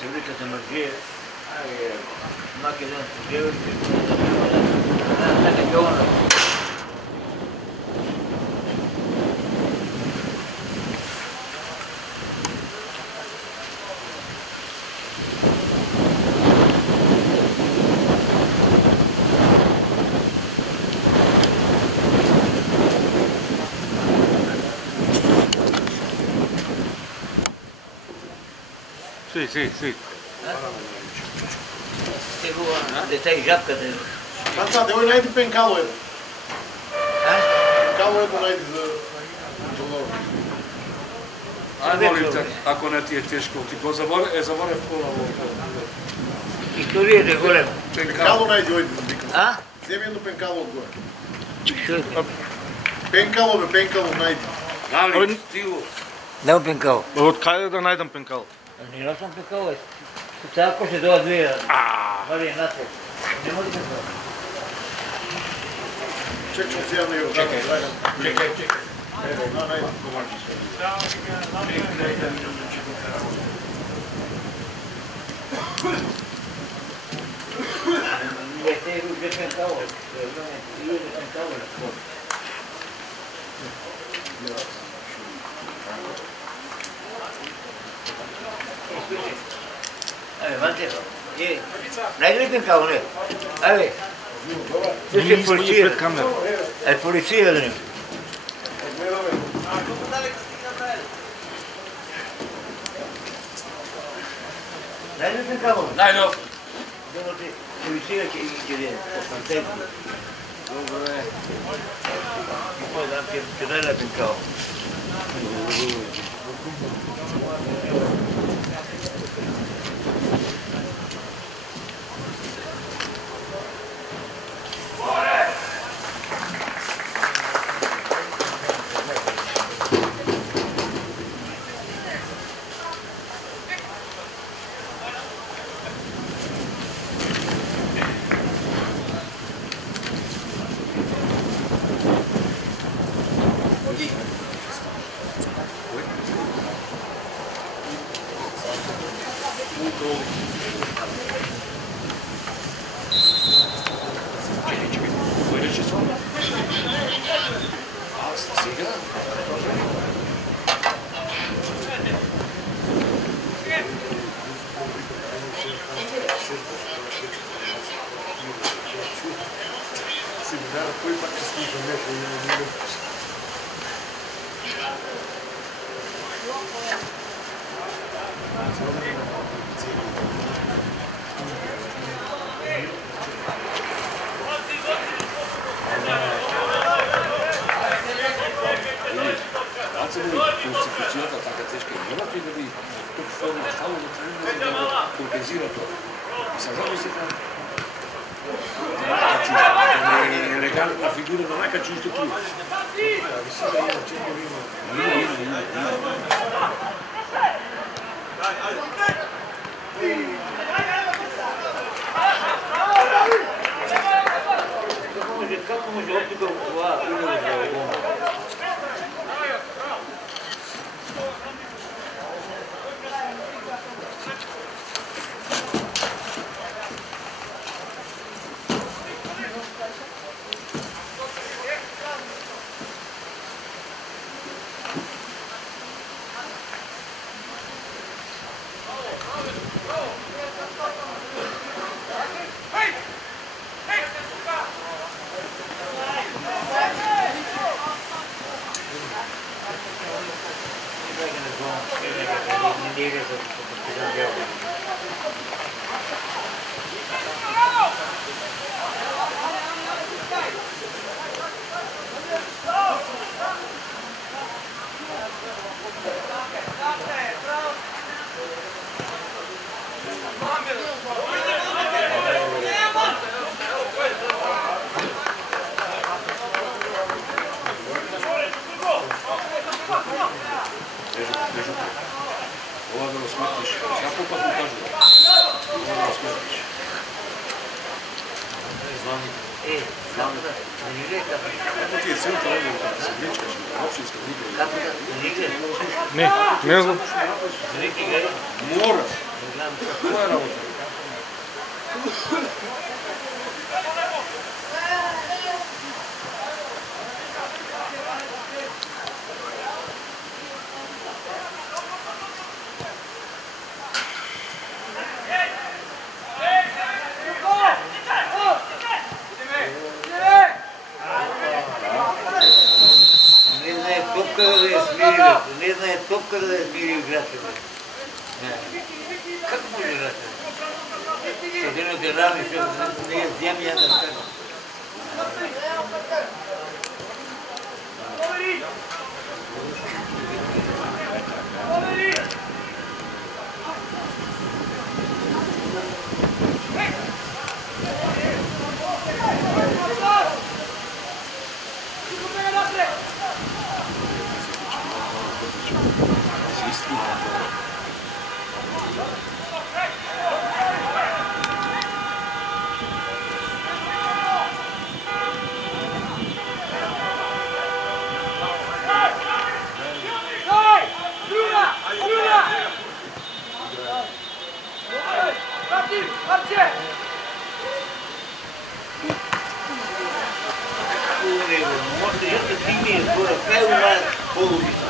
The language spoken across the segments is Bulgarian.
Se vika se mrzije, makedonski djevojke, tako je ono. Sì. Detaj žapka da je... Tata, da najdi penkalo jedno. Penkalo jedno najdi za... Aj, molim te, ako ne ti je teško, ti go zaborav pola ovo. Istorije da je gore. Penkalo najdi ovdje za bika. A? Zem jedno penkalo od gore. Što? Penkalo najdi. Ali, stivo. Dao penkao. Откаде да најдам пенкал? Не съм пекал, ако ще дойдат две, вали нате. Не може пекал. Чекам си явно Йордан. Čekaj. Evo, najdi. Не те уже пекал, не пекал. Mantero, najdi penkao, ne? Ajde. Tu je policija. Je policija da ne? Najdi penkao. Najdo. Policija će vidjeti. Dobro je. Kako da ti daj penkao. Конституцията така тежка има и да ви тук форма само да го компензира това. Сега замислите на легална фигура на майка чисто тук. Има. Kako može ovdje do ova uloga? Ова да го сметиш. Всяко път го кажу. Ова да го сметиш. Знам. Како ти е целта овдje да се влечкаш на општинска лига? Како да? Не знам. Мораш. Това е работа. Не знае топка да я смири, не знае топка да я смири игрателя. Как може игрателя? Съдените рами, защото не е земя да стане. Може да стигне скоро край у нас половина.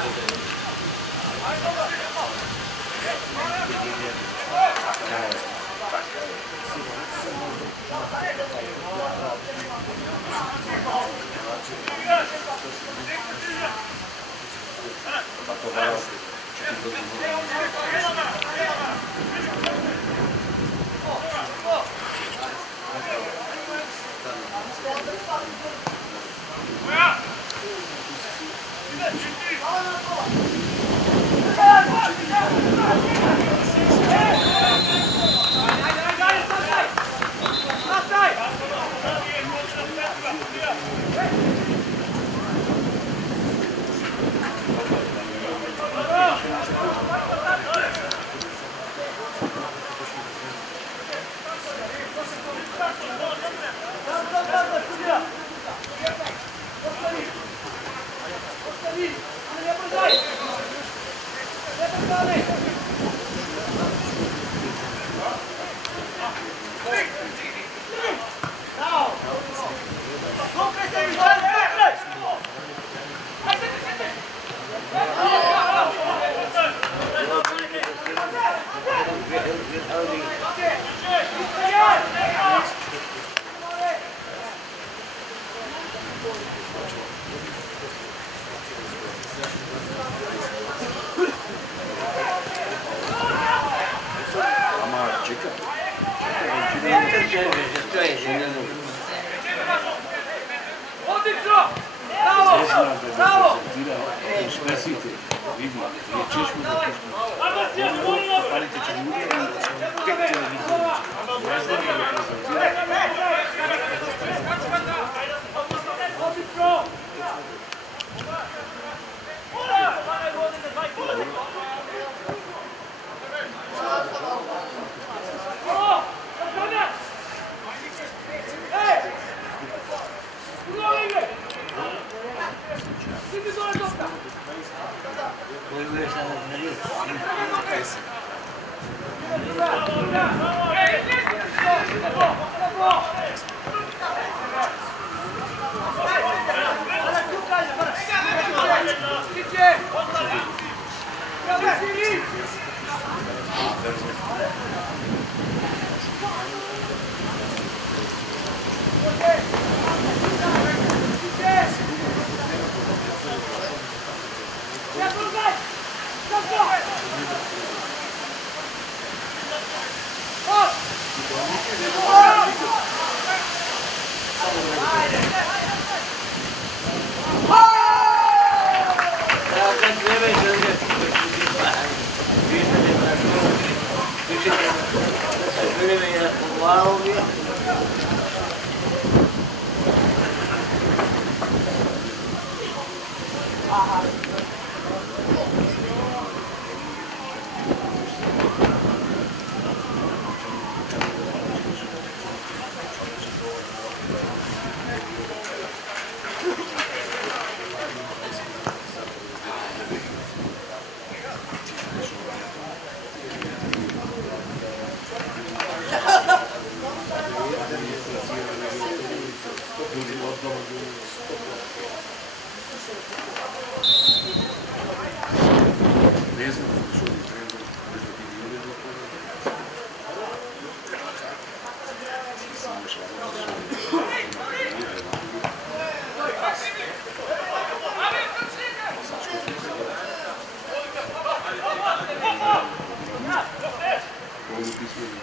Много писмени,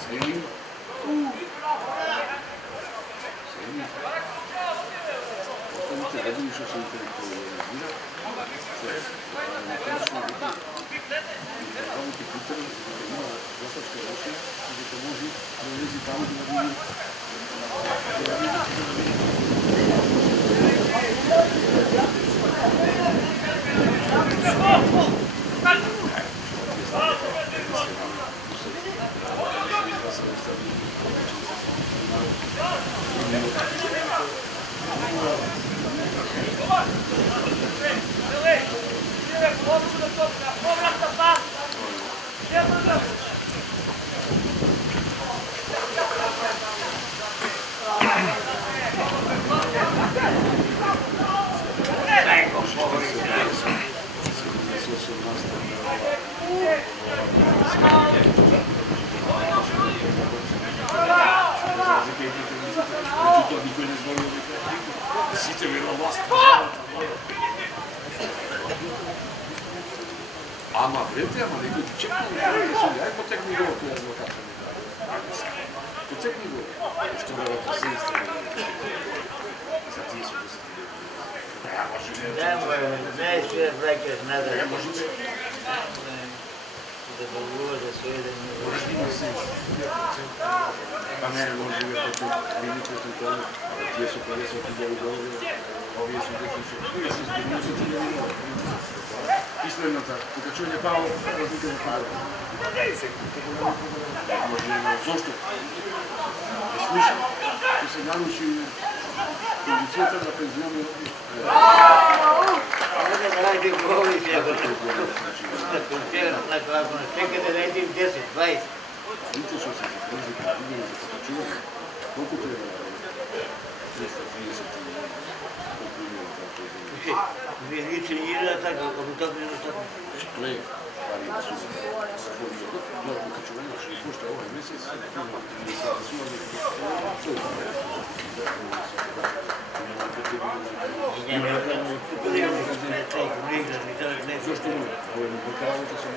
Сели. Останите години што се интелектуализира, работи Питер, да има гласачка Русија, да може да влезе таму да види Ама врете, ама некој ти чекна, ај потекни го тој адвокат. Потекни го. Што бевате сестри. За тие што се Не се враќаш назад. Не може да договор за своје Па не, може да видите тоа, тие со 50.000 долари, овие со 10.000. Последната, покачување пао, разлика на пао. Зошто? Не слуша, ќе се наруши кондицијата на пензионни Не ради говориш, чекате да едим 10, 20. Видите што се заслужи, видите за покачување, колку треба 330 Вие не тренирате така, како така не така. Не, пари да се до покачување што ни кошта овој месец, Зошто не? Овој не покажа се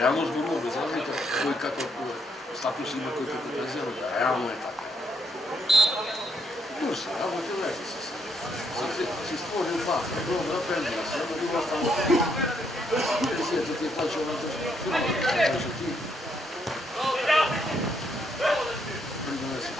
реално зборува, без разлика кој како статус има, кој како пензион, реално е така. Дур се, работи лесно се. Си створил факт, добра пензија, се добива само. Пензијата ти е плачена за значи ти. Придонеси.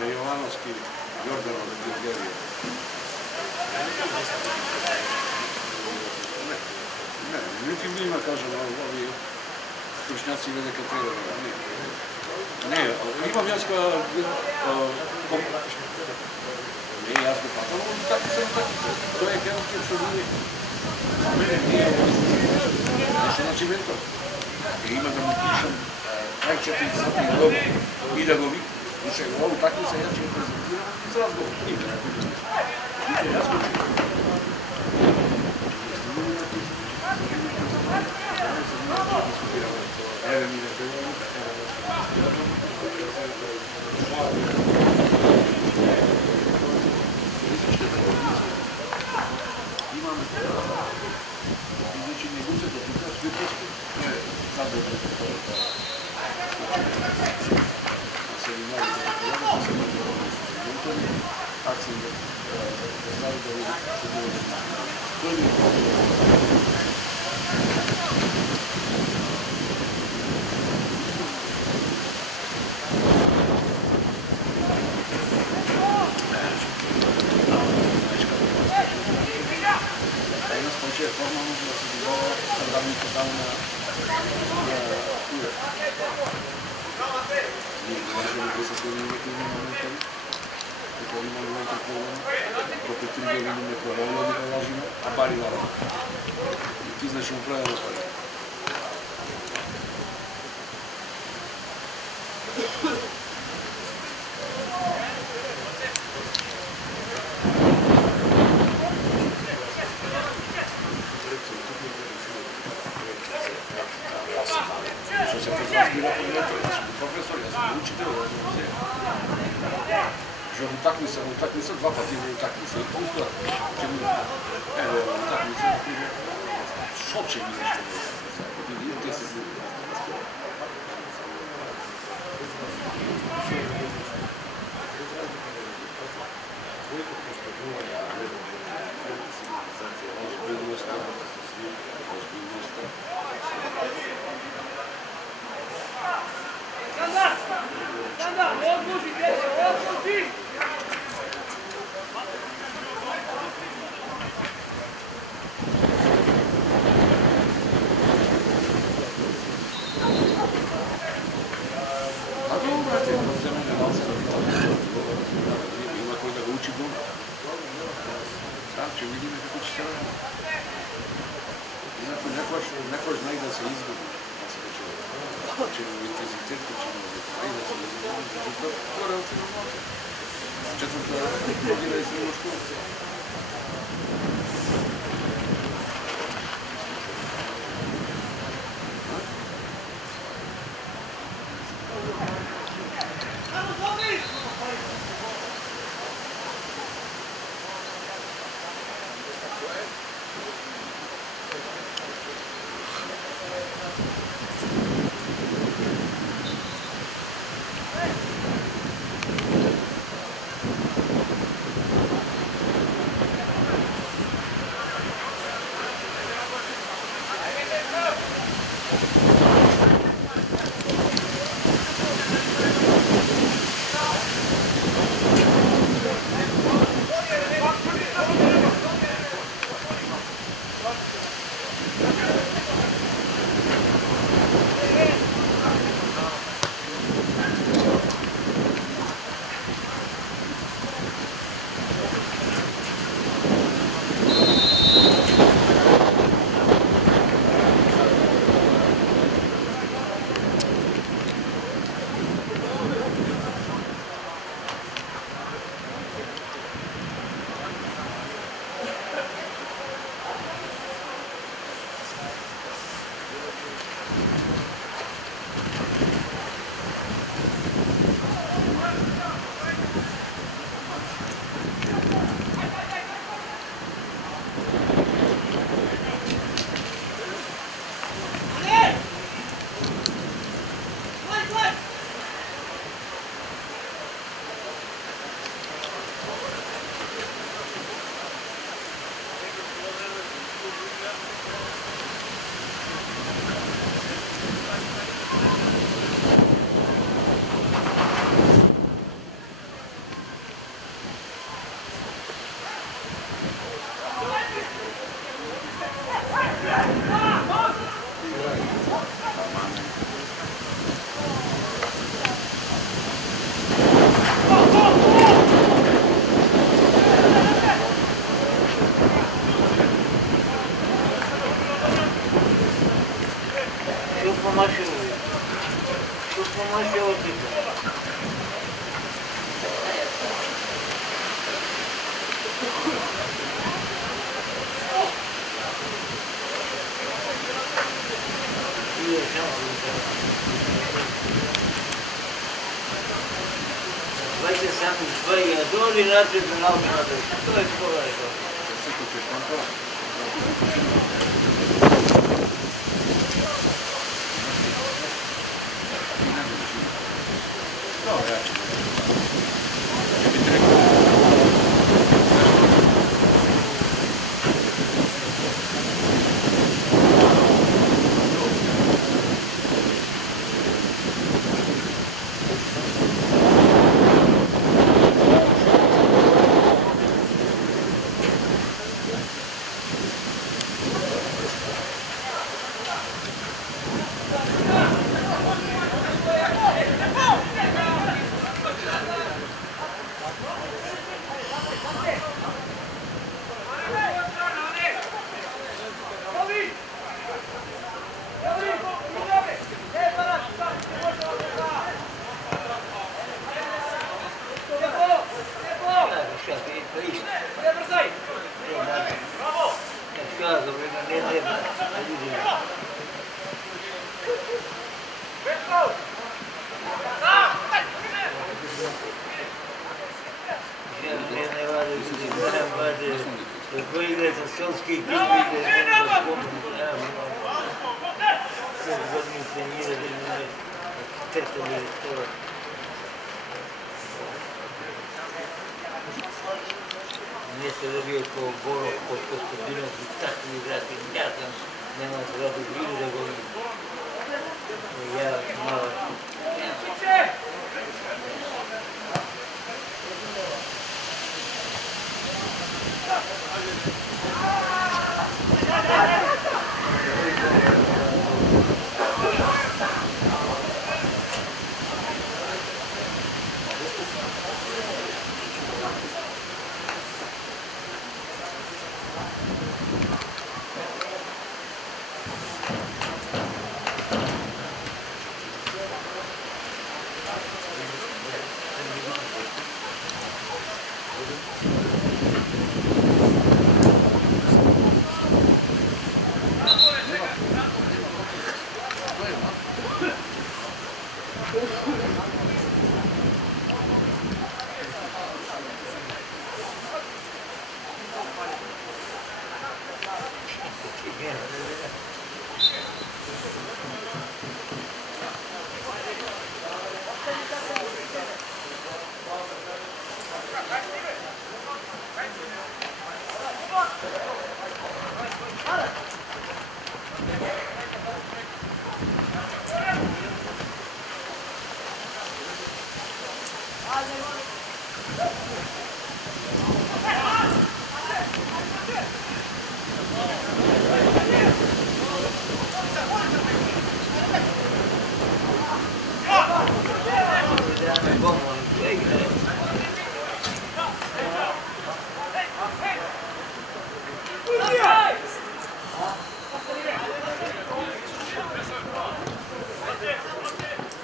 Jovanovski, Jordanov, Georgijevije. Ne, međutim njima, kažem, ovi stručnjaci velike trenera, ne. Ne, imam jasno, ne jasno, pa to ono tako se to je jedan tim što nije, a mene nije ovo, znači mentor. I ima da mu pišem, aj 4 sati doma i da go vidim. Znači, u ovu takvu se ja će prezentirati i za razgovor. I ja skočim. Evo mi ne treba. Imamo znači ne guze da puta sve posto. Ne, sad dobro. Se imaju da se mentori, tako sam da stavio da vidim što je formalno da se bilo standardni tamo na uvek. Nije da možemo da se sve negativni momentari, kako ima momentar problem, dok je 3 godine ne probavilo da ga lažimo, a bar i lažimo. I ti znači upravljamo stvari. Što se kod vas bila podmeta, ja sam profesor, ja sam učitelj, ja sam uzeo. Že utakmica, 2 pati u utakmica, i pusto, evo, utakmica, što će mi nešto biti, 10 ljudi. Nekoć zna i da se izgubi, ćemo u intenzitetu, ćemo i da se izgubi, to je relativno malo. 4. godina i srednju školu. Što smo mašili? Što smo mašili od tipa? Vai se sami sbagliatori, l'altro non ha una testa. Dove si può fare cosa? Mjesto je dobio ko Boro, ko Kostadinov i tako igrati. Ja sam nema zrati blizu da govorim. Ja malo...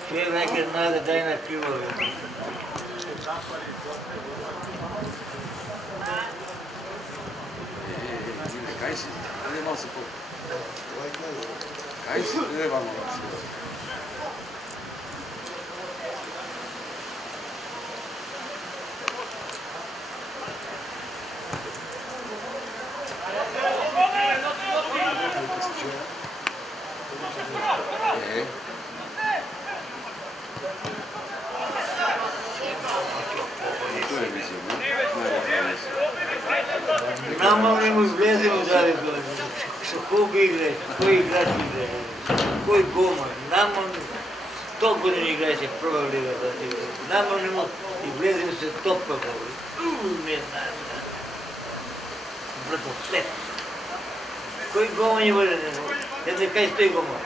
Čovjek nekad zna da daje na krivove. Kaj si? Ne malo se po... Kaj si? Ne vam malo što. Nama ne mu zglezimo dalje dođe. Sa kog igraš, koji igrač igraš, koji golman. Nama 100 godina igrače prva liga da ti igraš. Nama ne mu izglezimo se topka govori. Ne znam. Brdo, sve. Koji golman je bolje ne mogu? Ja te kaj stoji golman?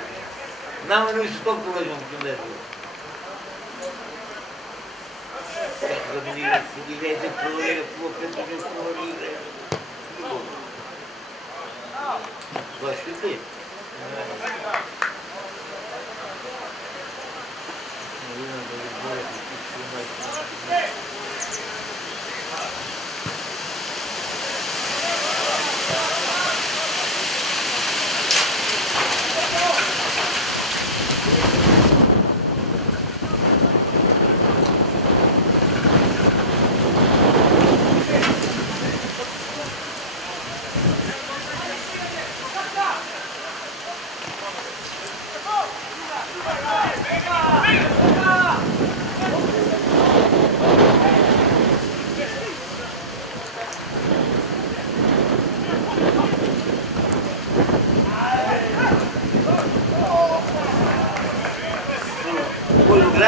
Nama ne su topka vežemo kim da ti. Kako da mi igrače prva liga, prva liga. Baš i ti.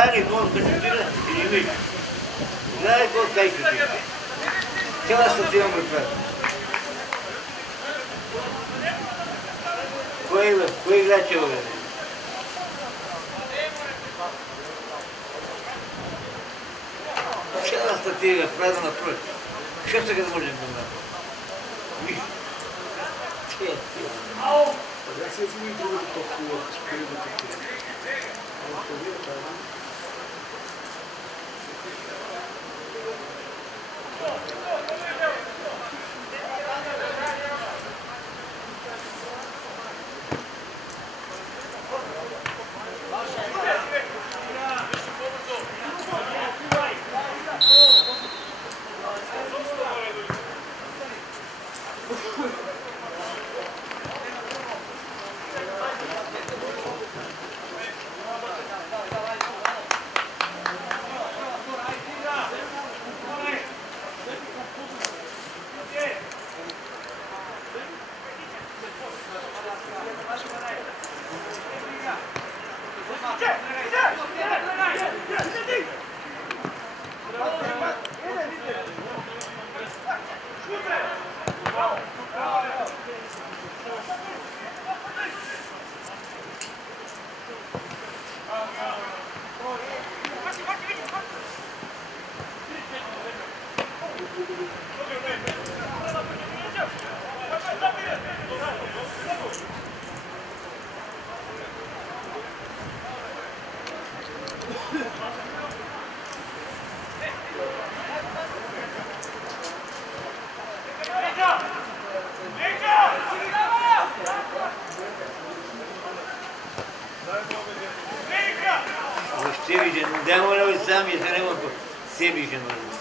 Brani gol kad šutira ili mi. Gledaj gol kaj šutira. Cijela stativa mu je prava. Koji igrač je ovdje? Cijela stativa je prava naprotiv. Što se ga može napraviti? Ništa. Adesso è finito il tocco, spero che Da mora biti sam jer se ne mogu sebi že može.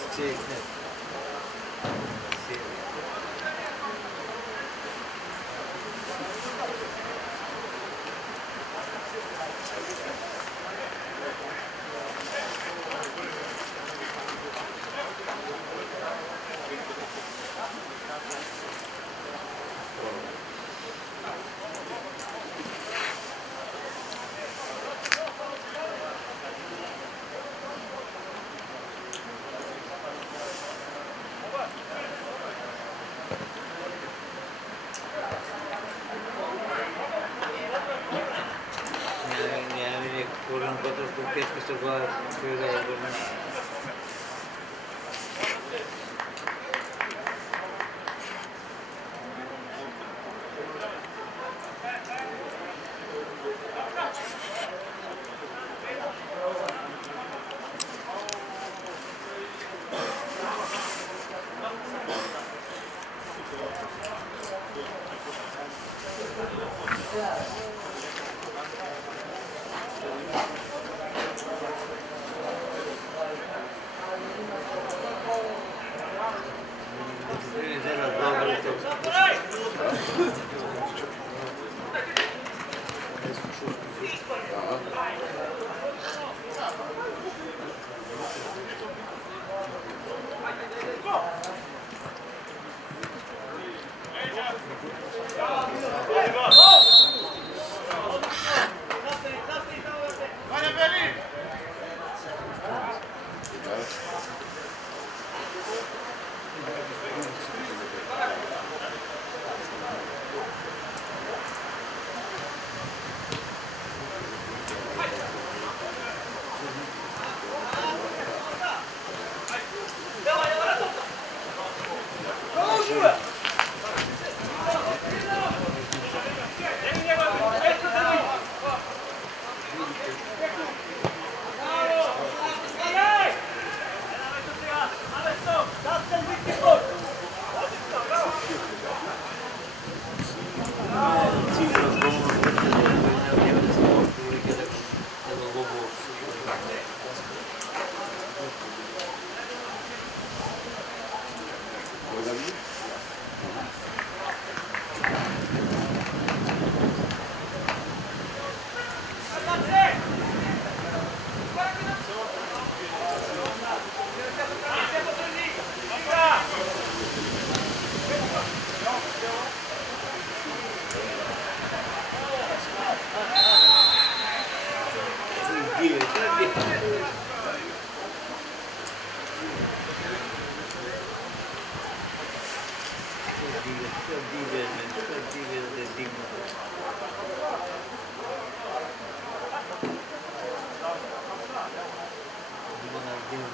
Kurang kotor tukis kesebuah kira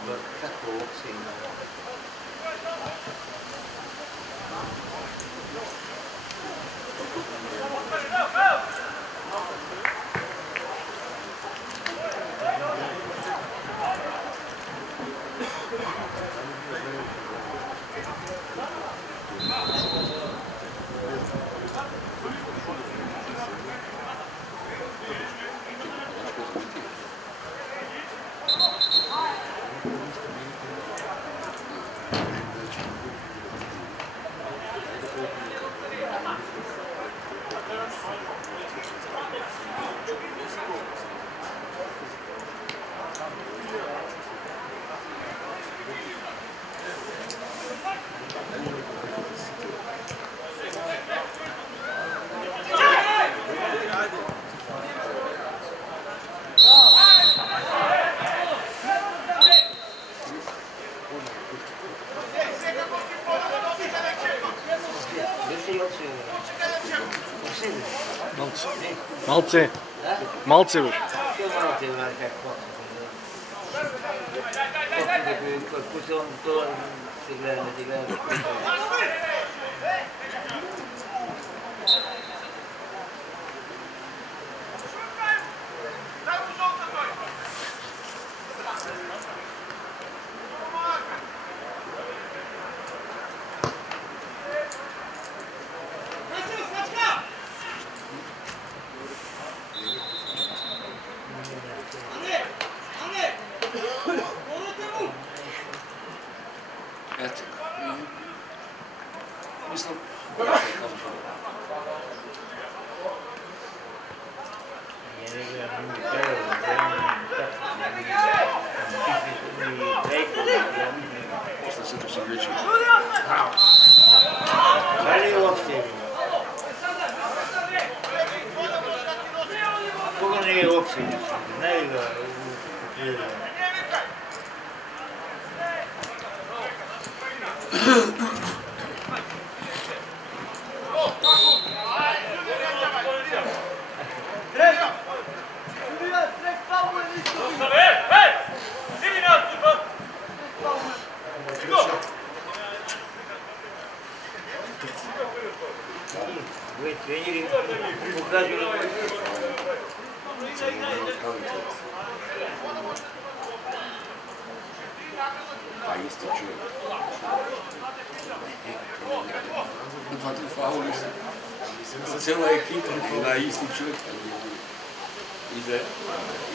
Tako se ima. Malce. Malce už. Eto. Mislim, posle sve to sam vječio. Ali uopće. Koga nije uopće? Ne ga. Вы тренери показывали. Pa isti čovjek. Dva, tri fauli za cijela ekipa na isti čovjek. Ide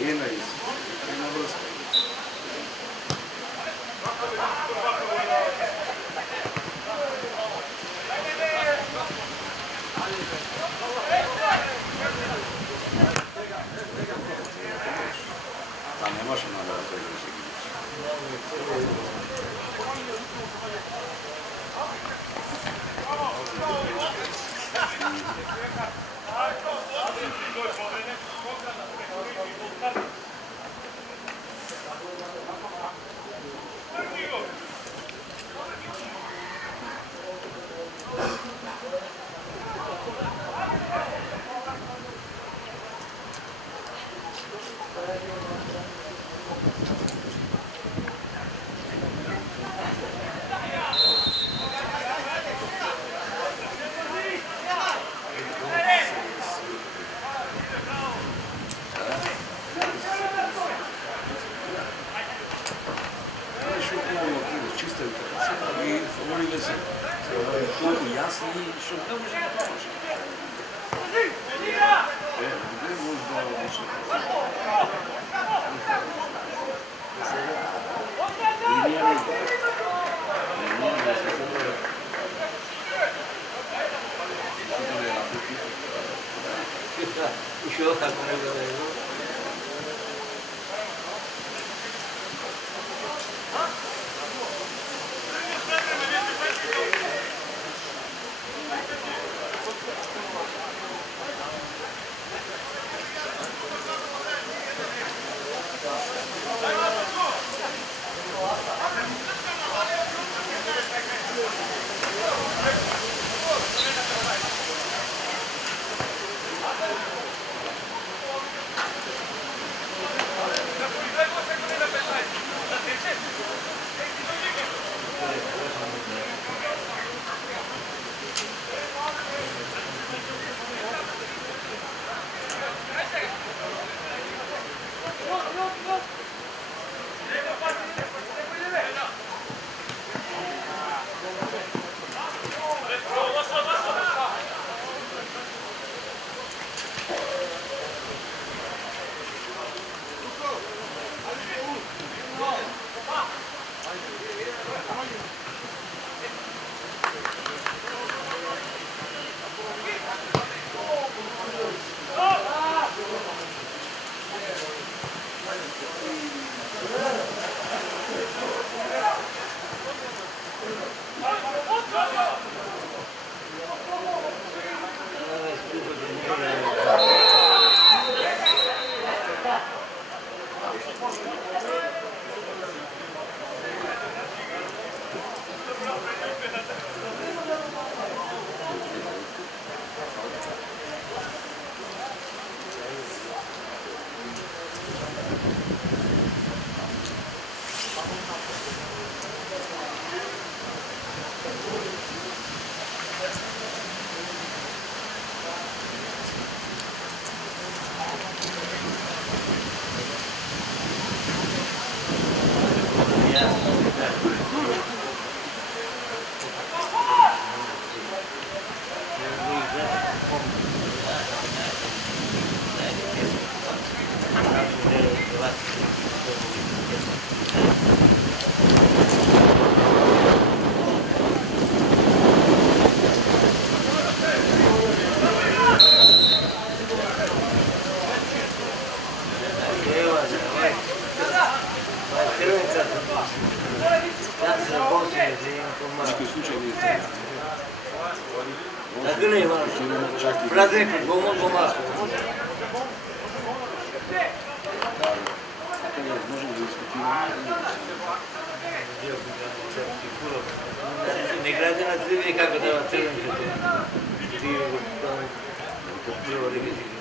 jedna vrsta. Pa ne može nada da to igraš ekipa. Čista utakmica i favorile se toliko jasni što ne može da pomoći. Gdje možda više? Linija ne zna. Linija ne zna. Što to ne naputi? Еще как мы говорим. Dacă nu e mă, prea dreptul, gomul, gomascu. Ne građana trivije kako dava crvenke to. Trivije tamo, prvo revizije.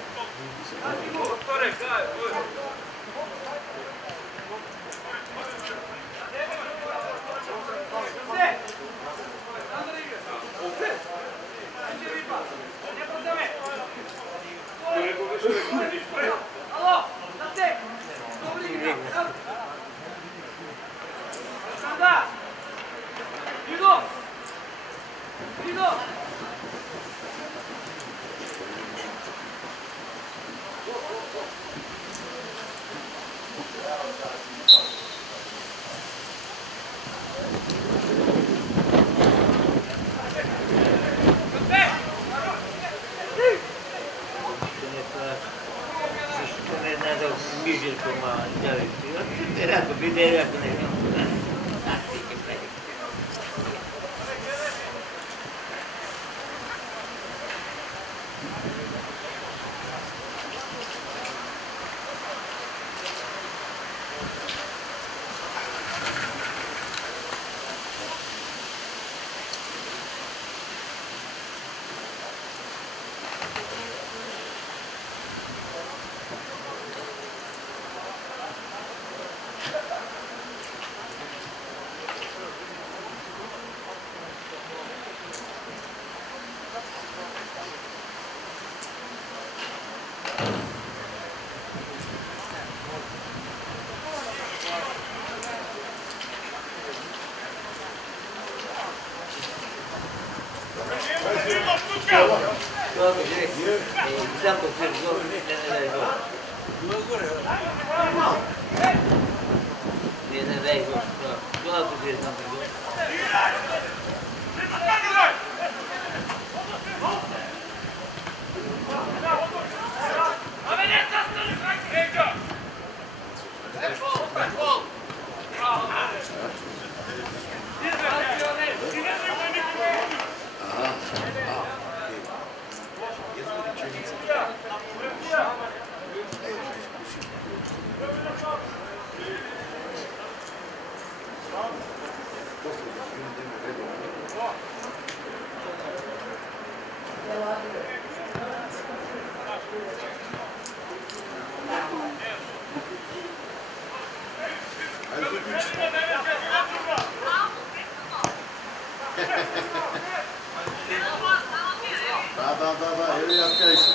Da, evo ja kaj su.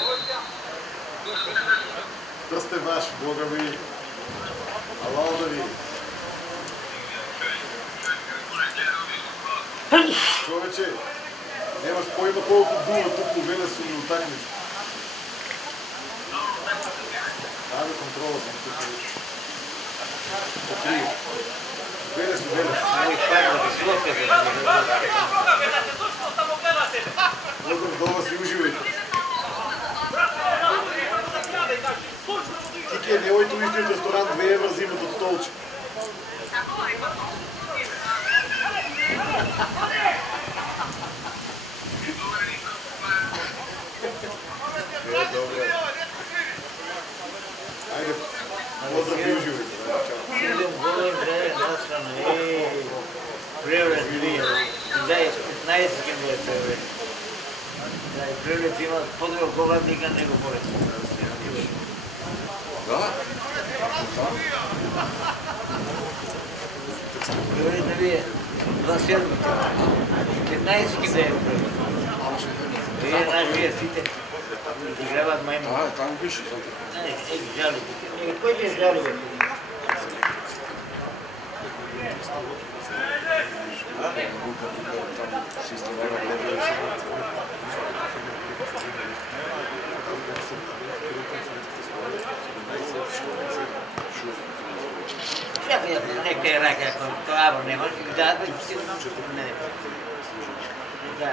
To ste vaš, Boga vi. Allah da vi. Čoveče, nemaš pojma koliko duva tuku vele su mi u takmicu. Ajde, kontrola sam tu više. Pokriju. Vele su vele. Moj padno, slope da ne Odmah doma si uživajte. тия девоите у истиот ресторант 2 евра взимат од столче. Ајде, поздрав и уживајте. Идем голем граде насрано, преврат вие. Дай, 15 ќе бъде преврат. Дай, преврат има по-добро говад никад не го поред. Да? Преврат вие, 27. 15 ќе бъде преврат. Вие знаеш, вие сите играват мајму. Да, таму пише. Не, жали. Кој ќе жали бе? Нека е рака, тоа не може да не. Да.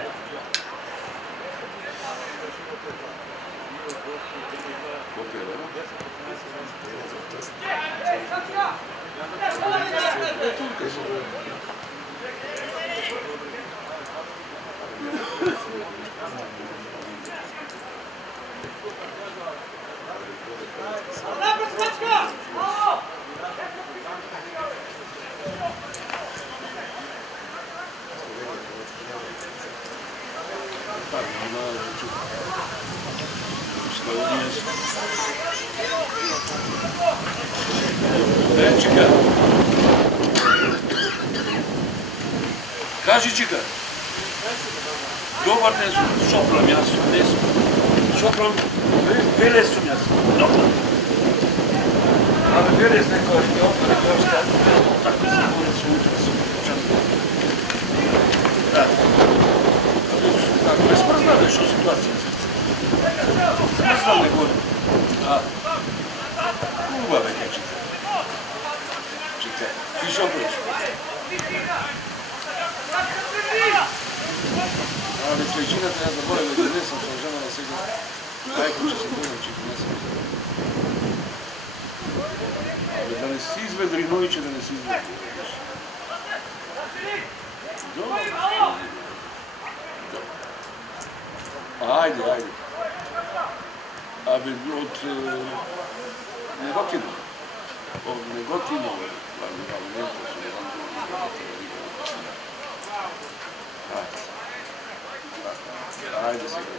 Чика. Кажи, Чика. Добар ден сум, шофрам јас, днес. Шофрам, велес сум јас. Добар. Абе, велес некојаш ќе отвори којашка. Така се говори се утре сум. Да. Така, не смрзна ли шо ситуација? Смрзна ли горе? Куба бе, ке Чика. Чика, ти шо преш? Але клечина трябва да бъде да не съм сложена на сега. Айко, че се гледам, че не съм. Абе, да не си изведри ноги, че да не си изведри. Айде, айде. Абе, от Неготино. От Неготино. Айде сега.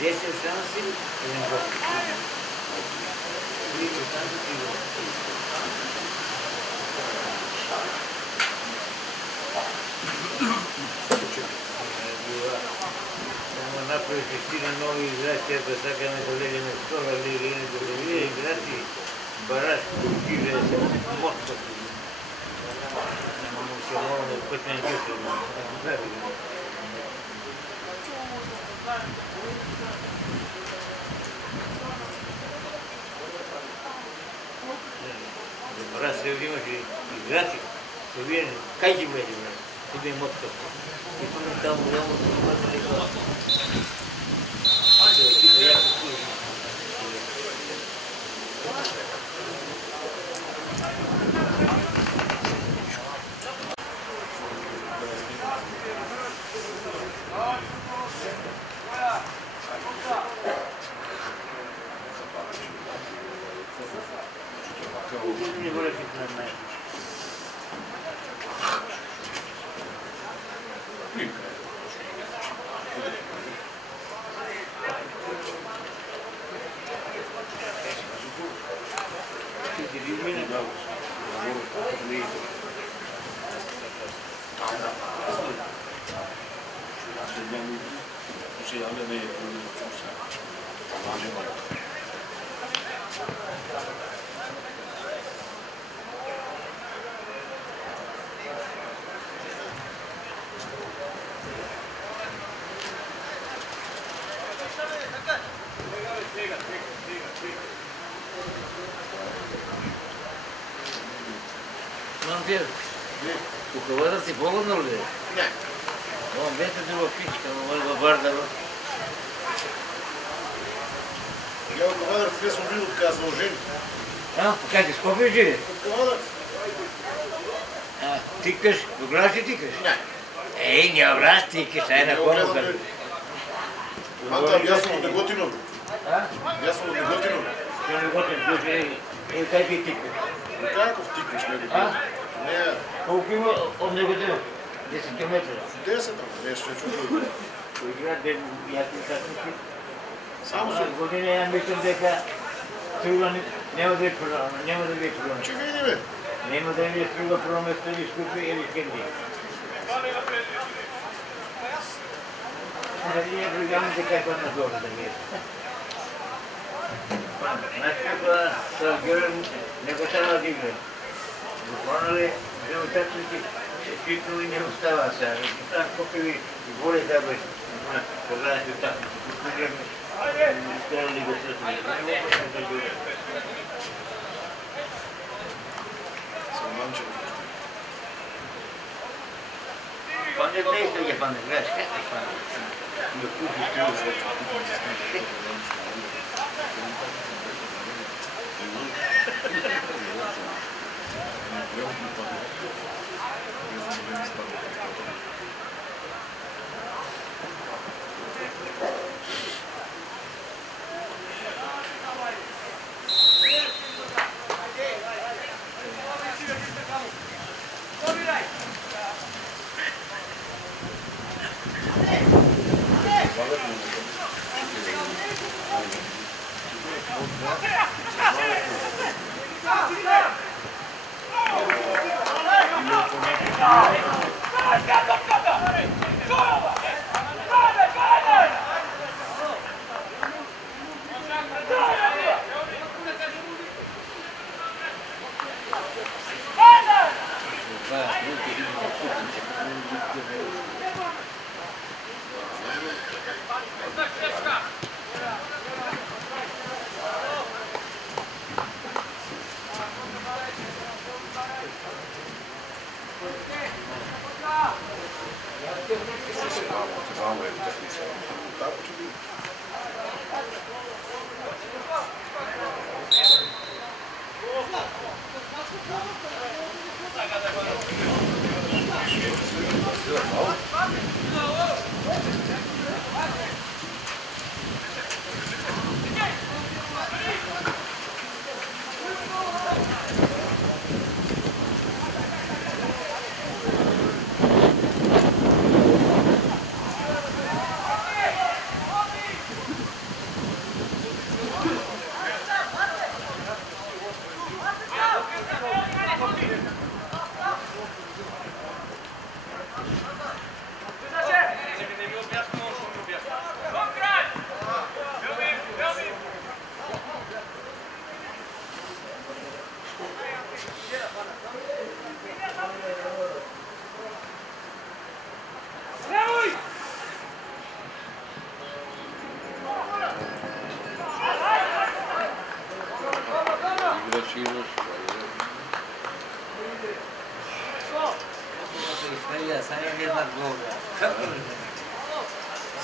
Десет шанси и не бъде. Трите шанси и не бъде. Само направите 4 нови играчи, ако сакаме да влезем в втора лига или да влезем играчи, бараш, култиве, моцка. Нема му се мора да пътен гъсъл. Раз се взимаш играчи, се вие кай ги влезе, тук е мотка. И тук там голямо това леко. Екипа яко служи. Не бъде на мен. Пантер, куховата ти поgodno ли? Не. Он вете друга пичка, ovo Бардaro. Я от Ковадараc sve sam bio kada sam oženjen. А, как ти Скопје живе? Od Kovadac? А, тикаш, го гледаш и тикаш? Не. Еј, не обраш тикаш, ај на конука. Антам, ja sam od Negotinov. А? Ja sam od Negotinov. Што не готен, душе, кај ти тикаш? Каков тикаш, не А? Не, Колку има од Неготин? 10 километра. 10 там, нещо е чудо. Кој игра ден, ја ти такмичи? Само се... Година ја мислам дека Струга нема да е проблем. Че видиме? Нема да е Струга прво место или Скупи или Скенди. Ја предлагам дека е на долу да ми е. Знаеш како са Герен него треба да игра. Буквално ли, резултатите читно и не остава сега. Там купили и воле да бъде. Погledajte tako. Скоро ли го сръсваме? Sam mančen. Пандер не е сега пандер, гледаш как е пандер. Да купиш това след купим за стъпка.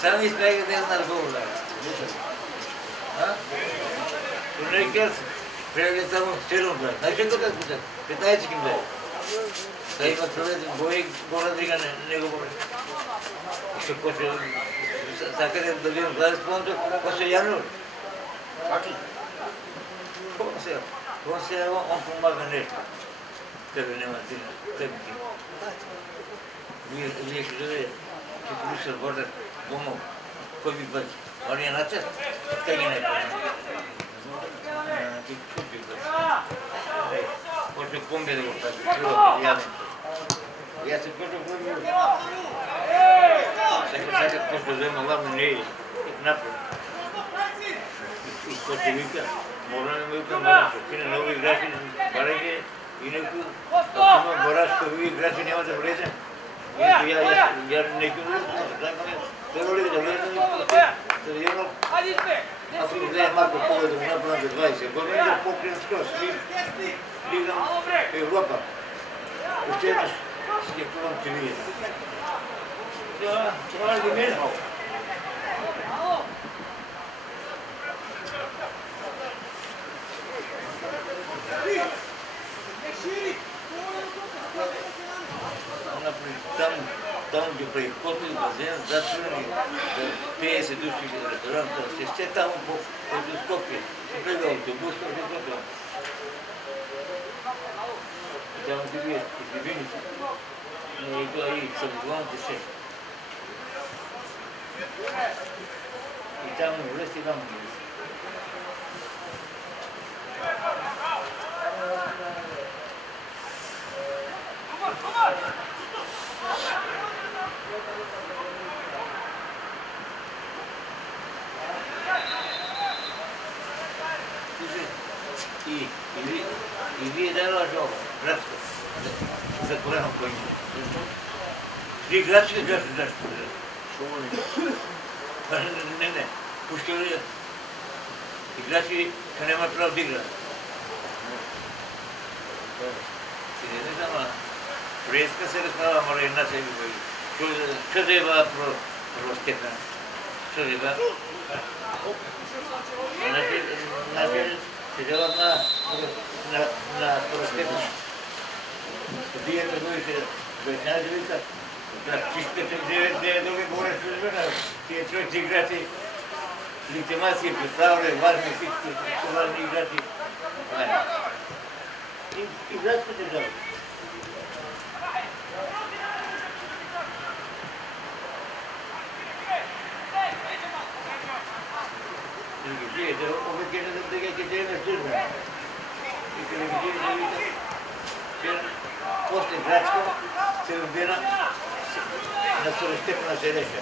Сами смега да една гола. А? Понекогаш преглед само стерон да. Знаеш ли как буде? Китайци ким да. Да има човек бои гора дига не го може. Ще коше сакате да видим глас понто коше яно. Каки? Коше он помага нещо. Тебе нема ти. Тебе. Вие ще даде. Че полиция борда помог. Кой би бъде? Он е начет? Как ги не прави? Ти чупи бъде. Почне помби да го прави. И аз се почне помби. Сега почне да взема главно не е. Напред. И почне вика. Мора да ме вика Бараш. Ти на нови играчи барайки. Инако, ако има Бараш, кои играчи няма да влезе. Я не говорю, трябва ли да влезем стадионът, ако ми гледам малко повече да направим за 20 години, да покрием скорост, лигам Европа. Още еднъж ще пробвам, че видя. Това не го мина. Там ги прехвърли базен, затворени 50 души в ресторанта. Ще там по Скопие. Прега автобус, там. Там ги видят, изливените. Но и това и самоглавните се. И там не влез, и там не влез. И вие дава жога, градска, за коляно по име. Вие градска, градска. Не. Пущали играчи, че няма право да играят. Не знам, преска се разпава, мора една се ви. Къде е бъда простепена? Къде е бъда? Значи, седела на простепена. Вие да бъдете вечнази вика, да чистите де да ви говорят службена, тия човеци играти, легитимации, представляли, важни всички, важни играти. И градските държави. Вие да обикнете да ги дадете службена. И като ги дадете, после градска се разбира на второстепенна селища.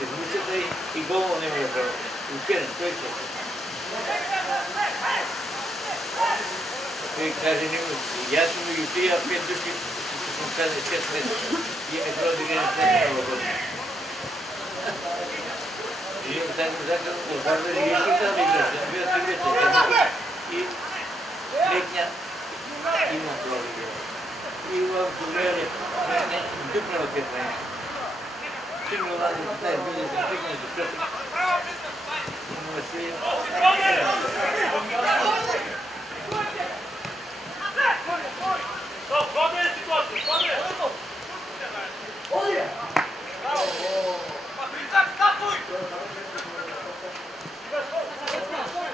Дефиницията и долу не може да прави. Учерен, той се. Той каже, ясно ми ги тия 5 души, съм казали 6 месеца. И не трябва да ги не нова година. И така, обърна ли ги казали, да бия си вече. И летня има провиде. И в Добреле, дупнала петна. Сигурно надо да знае, били да стигне до петък. Но си...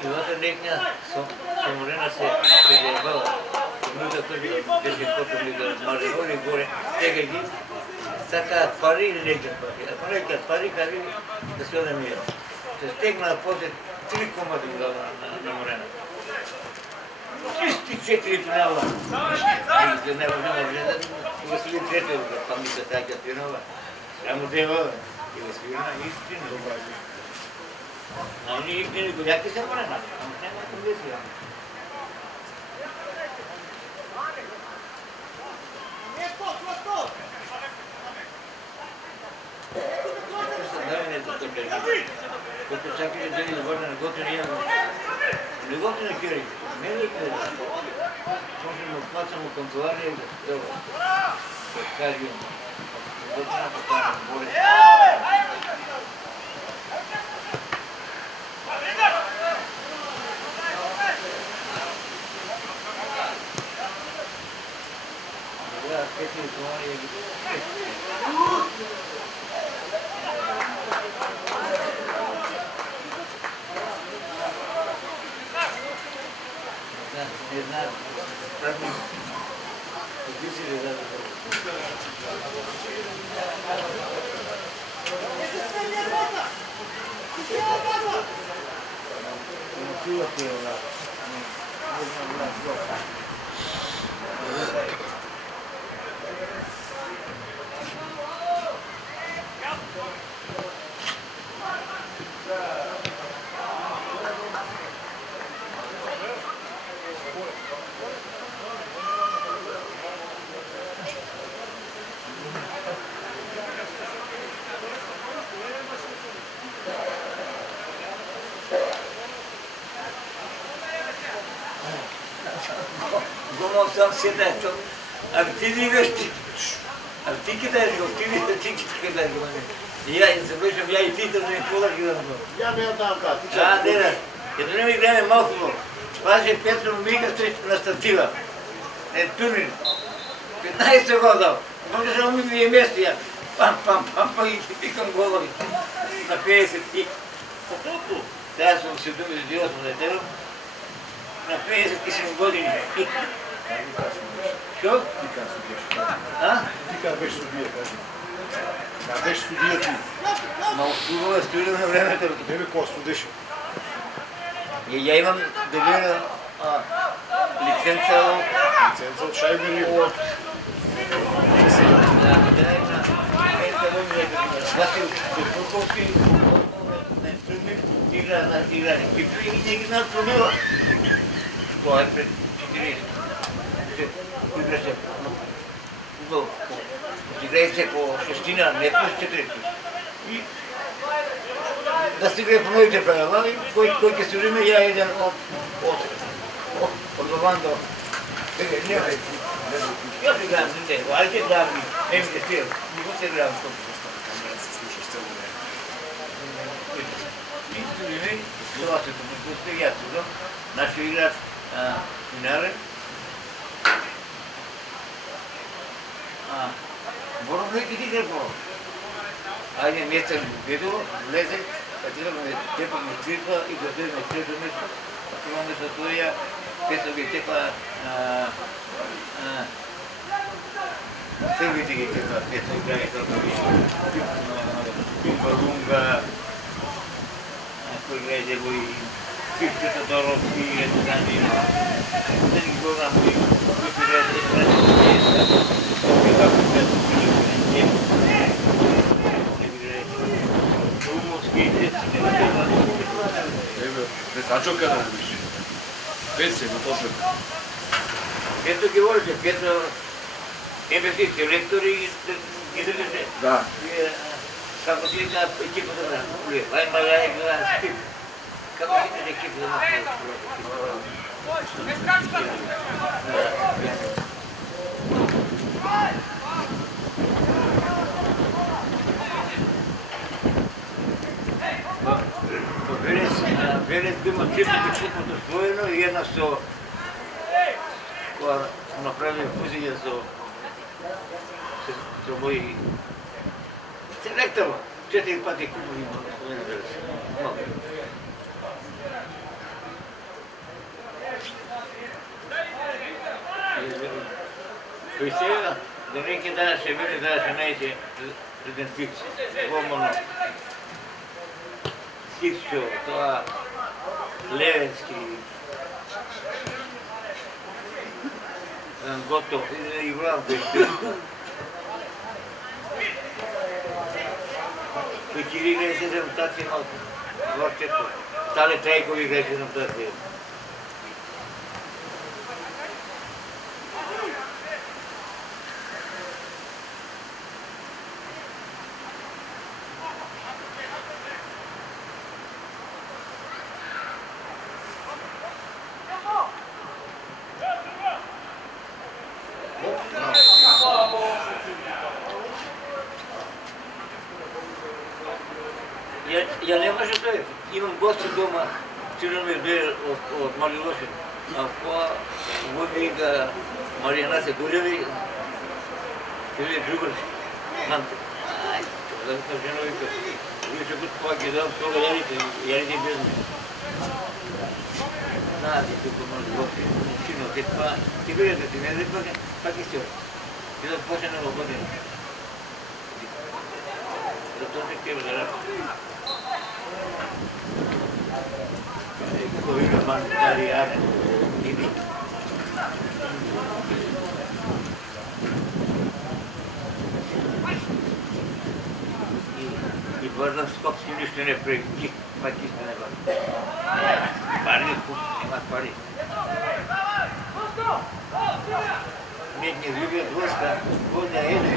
И вътре летня саморена се заебала. Минута първи беше по-първи да маржоли горе, тега ги, сакаат пари или легат пари. Ако легат пари, кажи да се намират. Се стегна после 3 комата на морена. 34 финала. И за него няма влеза, и го свили трета, там ми се така финала. Само дева, и го свили на истина. А они не голяки се морена, няма да влеза. Като чакали да ни завърне на готвени яма. Не готвени кери. Не ли кери? Може да отплачам от канцелария и да се дава. Да кажем. Готвена поставена болест. Да, кети това е. Не знаю, правда, какви си ребята? Мотивът е враг. Не знам враг. Гома сам седа ето. А ти викаш ти. А ти кидаеш го, ти кидаеш го. И я се беше, я и ти да не пола кидам го. Я ми я дам да, ти А, не, да. Ето не ми гледаме малко. Паже Петро Мика на статива. Е, турнир. 15 года. Може да ми е местия. Пам, и пикам голови. На 50 и... Сега съм се думи за 8 детето. На 57 години. Що? Ти как судиш? А? Ти как беше судия, кажи. Как беше судия ти? Много хубаво е студия на времето. Тебе кой судеше? Я имам добира лиценца от... Лиценца от Шайбери. Васил Петруковски на инструмент игра. И не ги знаят промила. Това е пред 40. Играше футбол. Играе по шестина, не по 4. И да се играе по новите правила, кой ке се време я един от Лавандо. Я се играем с него, айде играем и емите стил. Не го се играем с това. Това се допустя я сезон. Наши играят финале. Боров не кити не боров. Айде месец веду, влезе, отидаме тепа ме цвиква и дойде на трето место. Отиваме за тоя, песо ги тепа Сърбите ги тепа, песо играе Пимбалунга, кой играе него и Пипчето Доровски, Еднани, да ни го знам, които играе Петачо kada ne više? Pet se, готов. Ето ги говорите, Петро МСИ селектор и излезе. Да. Kako si ga екипата на Куле, ай Маляй игра Спип. Kako si ga екипата на Велес има 4 купото своено и една со која направи фузија со мој селектор. 4 пати купови има своено Велес. Кој сега, да неки данаше Велес, данаше најде еден фикс. Гомоно. Кипчо, тоа Левенски, готов, играл беше. Кичири играше за мутация малко, дворчето. Стале Трайков играше за мутация. Я не може да имам гости дома, сигурно ми бе от Мали Лошев. А по войнига Марияна се големи, или другър манте. Да се жена вика, вие ще това ги дам, това ярите бизнес. Знаете, тук Мали Лошев, чино, те това, ти гледате, ти не пак и стива. И да почне на година. Зато се тема да работа. Кои ме мандали яре. Иди. И върнах Скопски нищо не преки, пак иска не бъде. Пари куп, нямат пари. Медни любят върска, водня еди,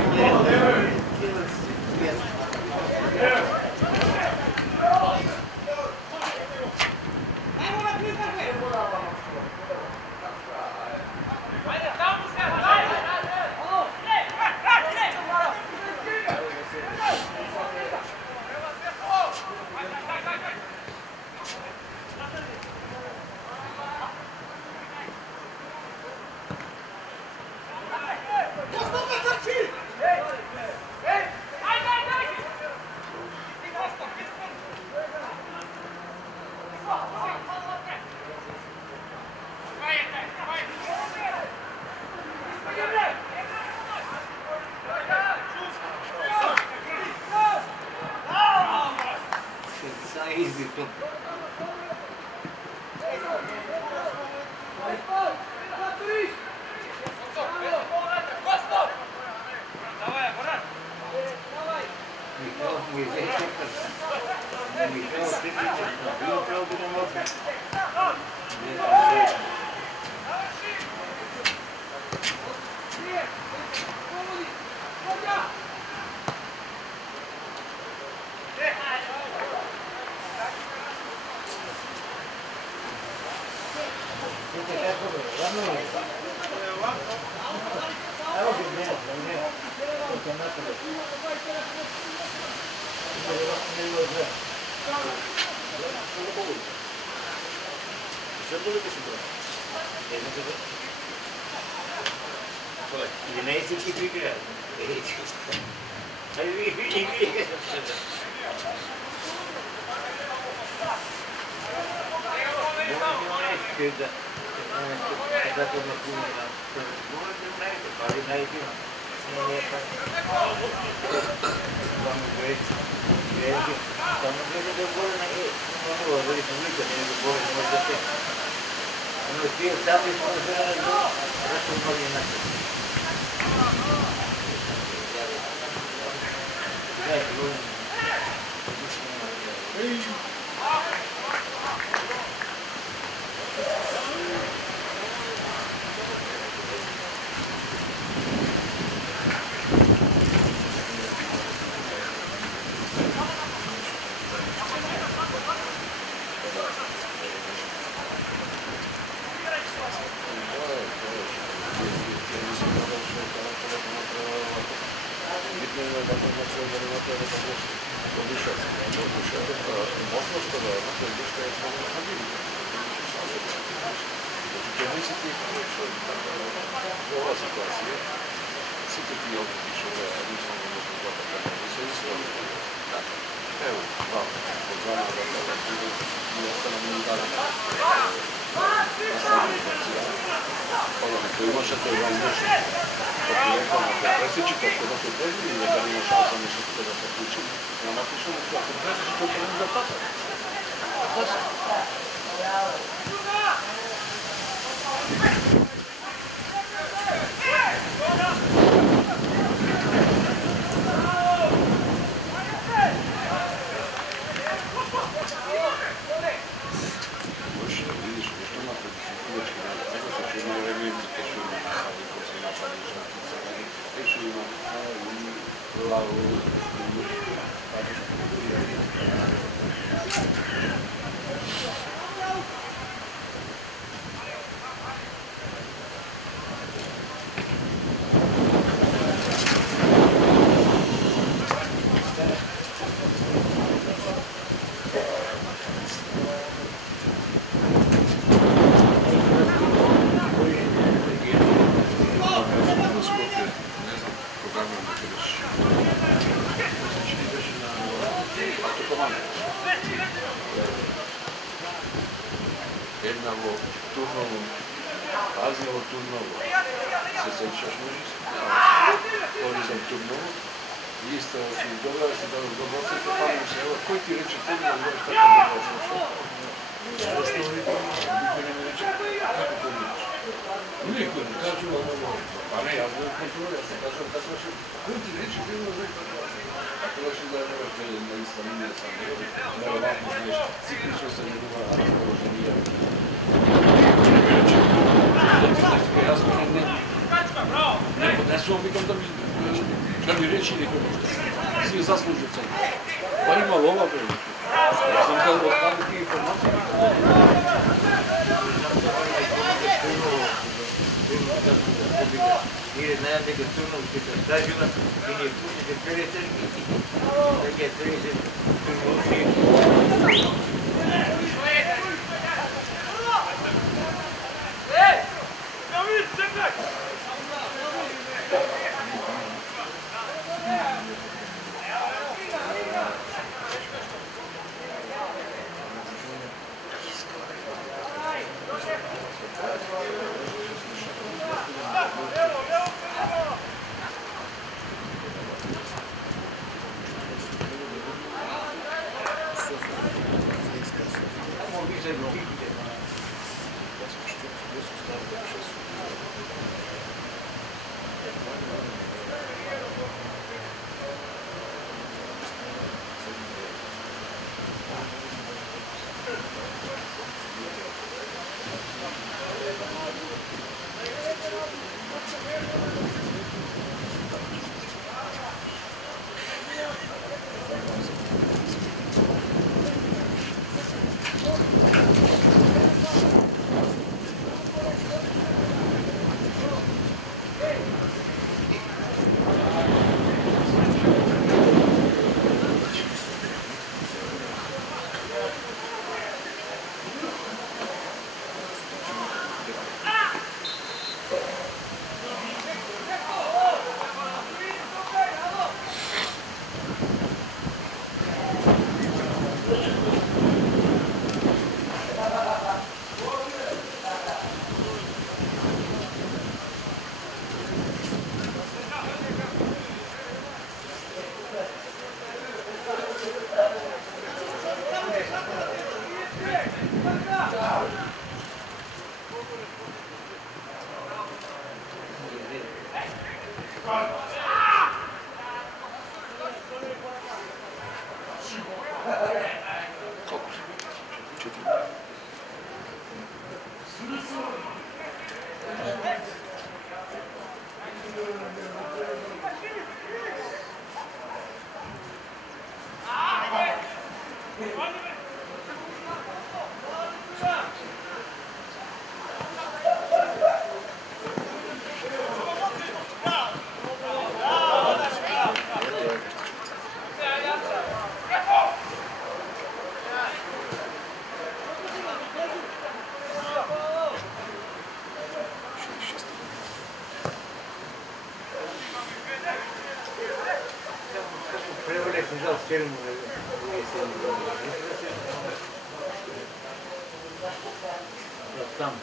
Tam.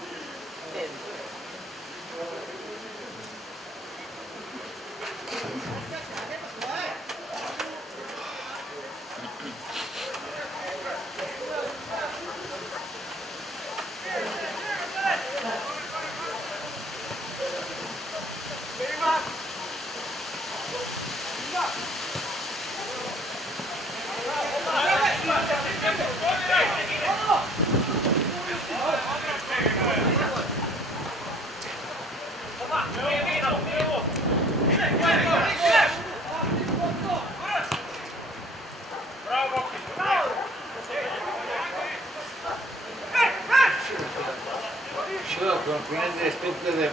Prende stup de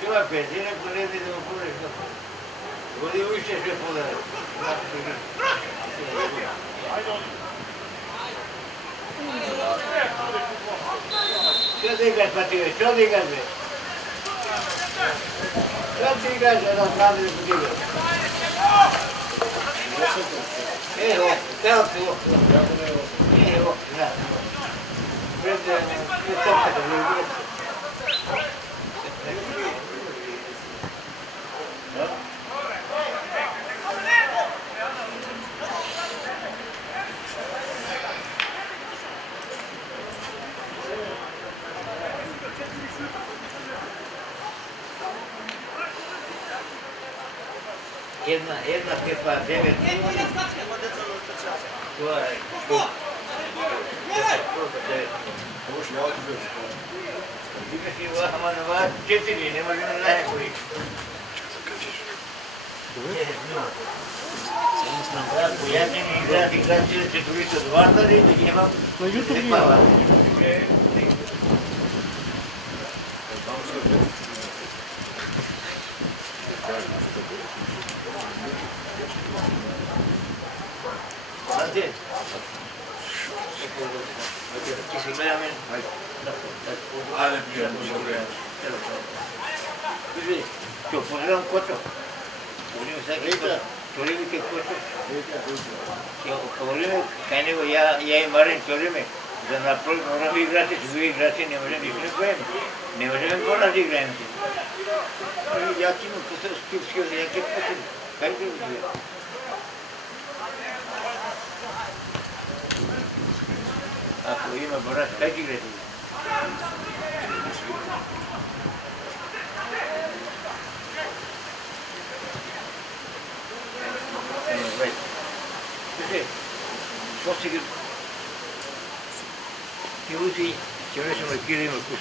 ceva pe tine, prende de o pune și tot. Vă de uite ce pune. Ce digas, Patio? Ce digas? Ce digas la cadre de tine? Te-o. Prende ce toca de lui. Jedna kepa 9. Četiri, ne možemo najbolji. Ja ćem igrati četvrito dvardari, da imam ne pava. Ante? Ti si gleda meni? Ajde, prijatno. Vidi, čo, pogledam koto. Govorim svaki koto. Čorimi ke koto. Govorim, kaj nego ja i Marin čorimi. Da napravo moram igrati, svi igrati, ne možem ništa ne pojem. Ne možem poraz igrajem se. Ja ti imam koto stupskio za jake koto. Kaj to je? Ako ima borac, kaj ti igrati? Što si ti uzi, će nešto moj kilo ima kus.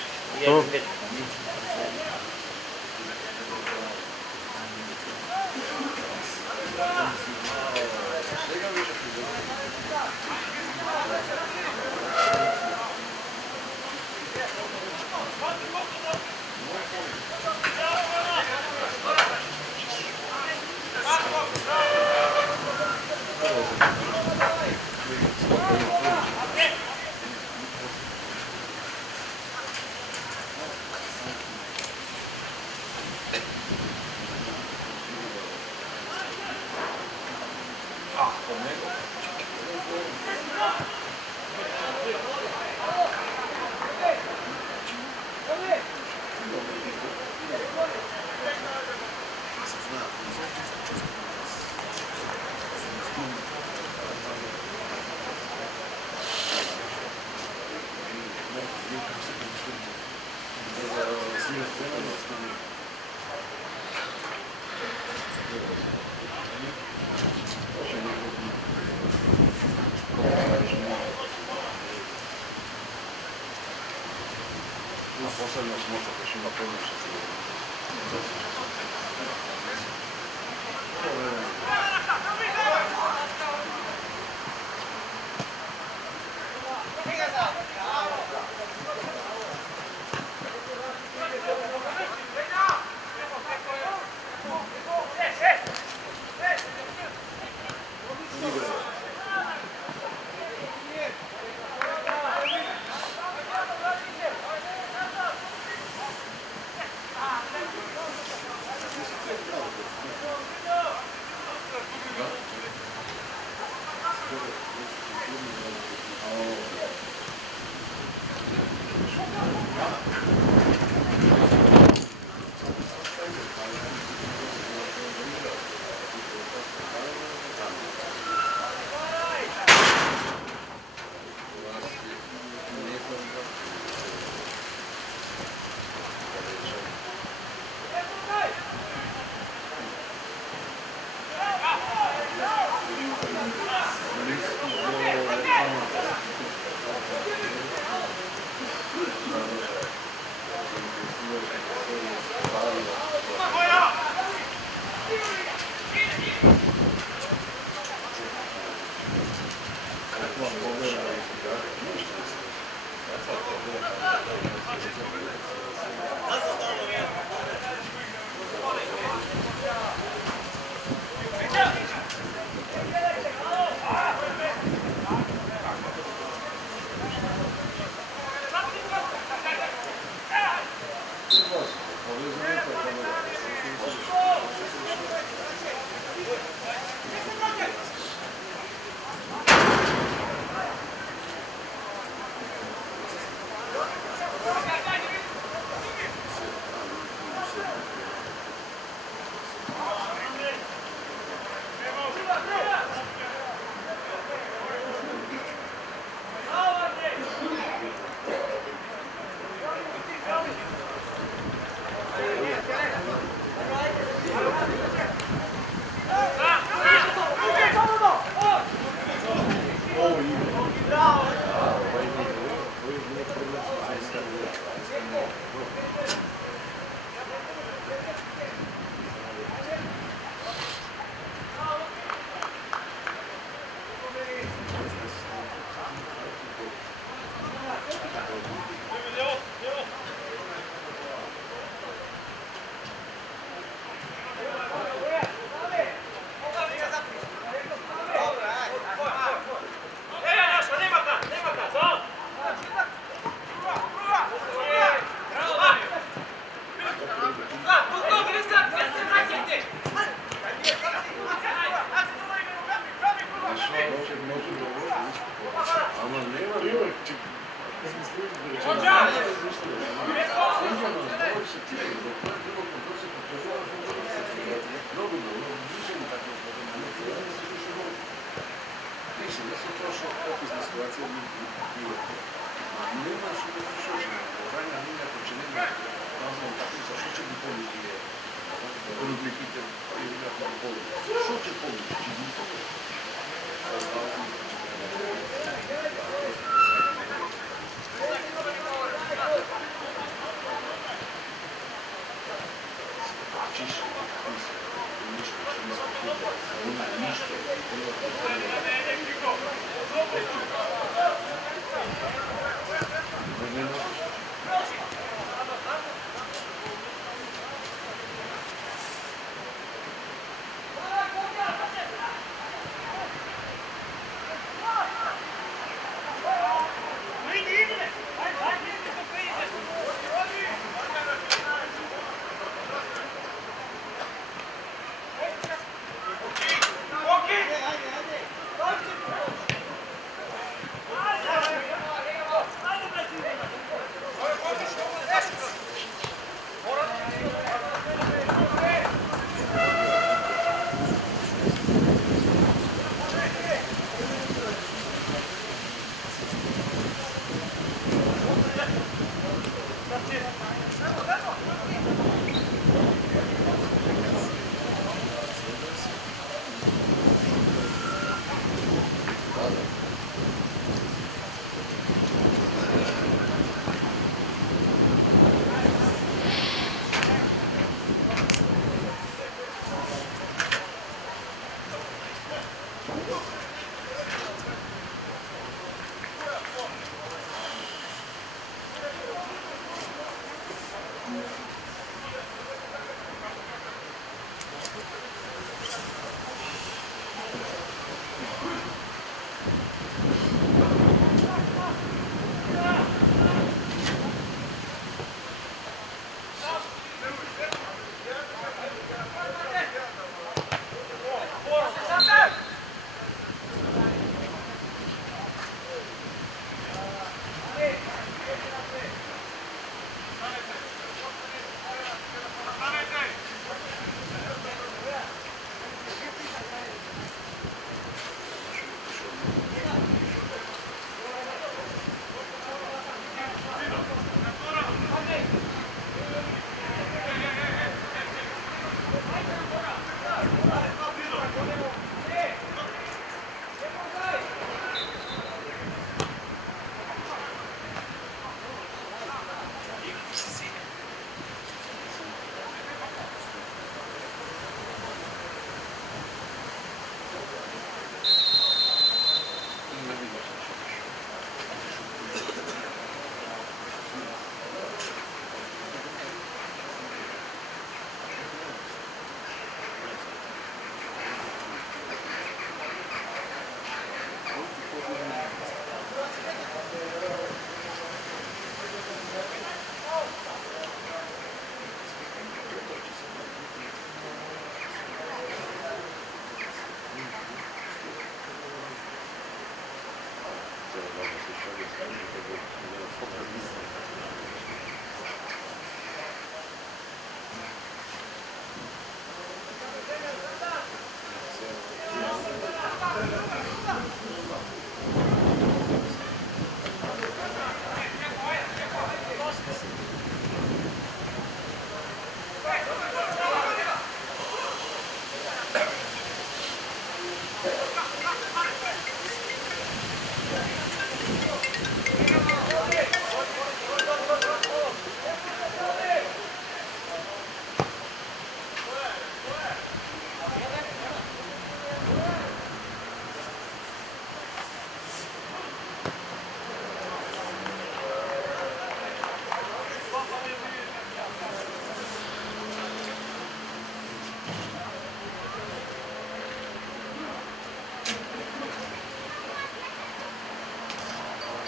Posebno možda još ima pomoća.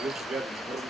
već u gledam izboru.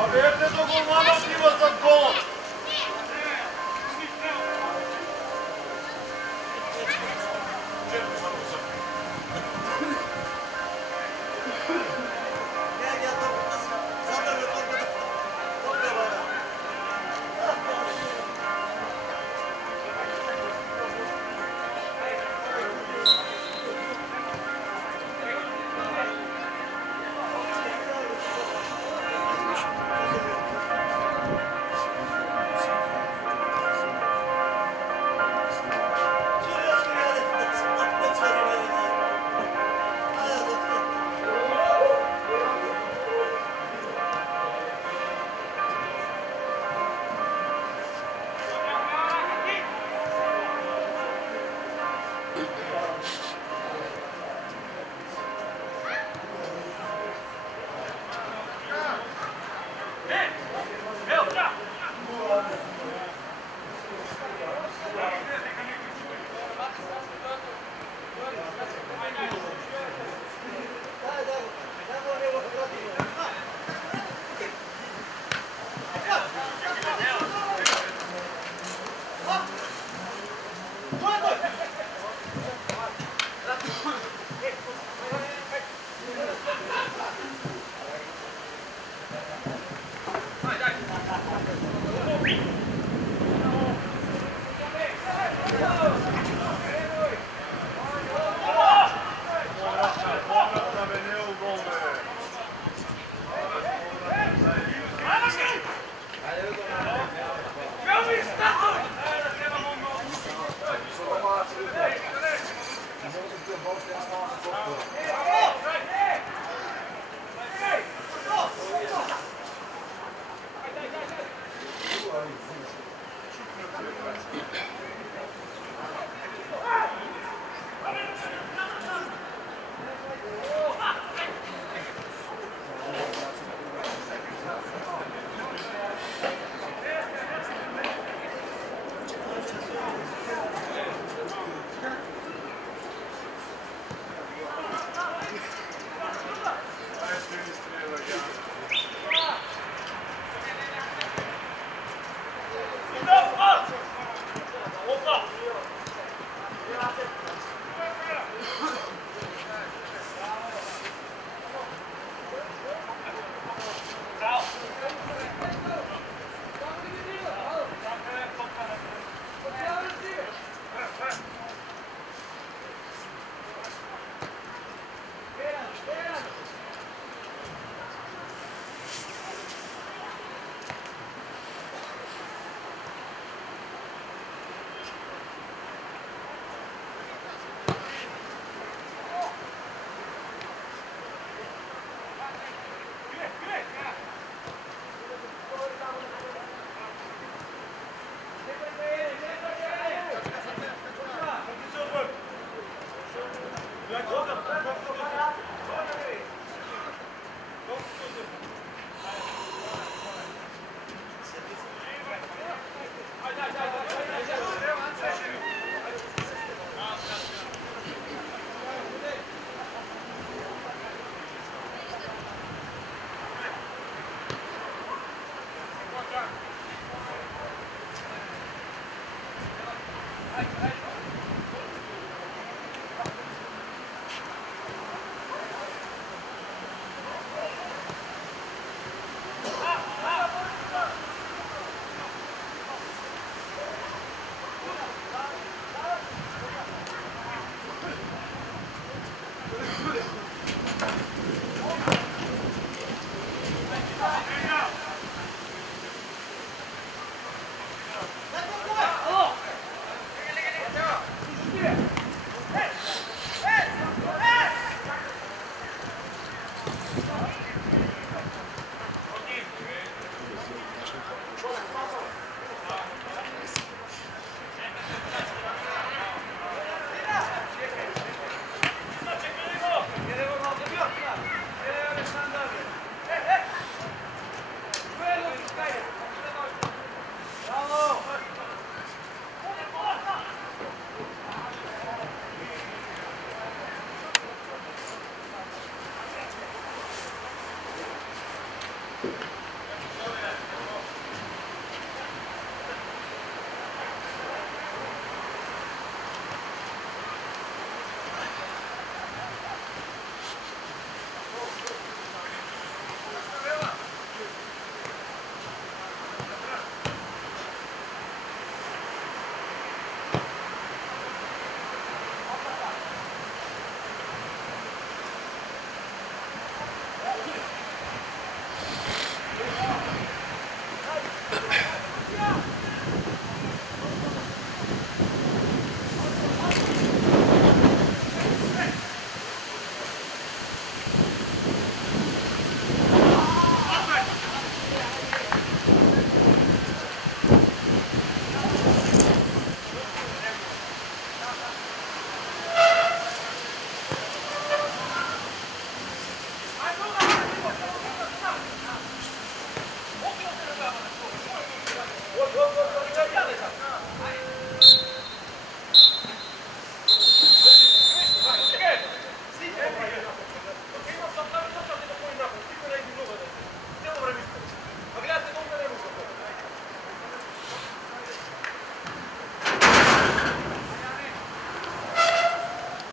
A verte do golmana piva za kolom.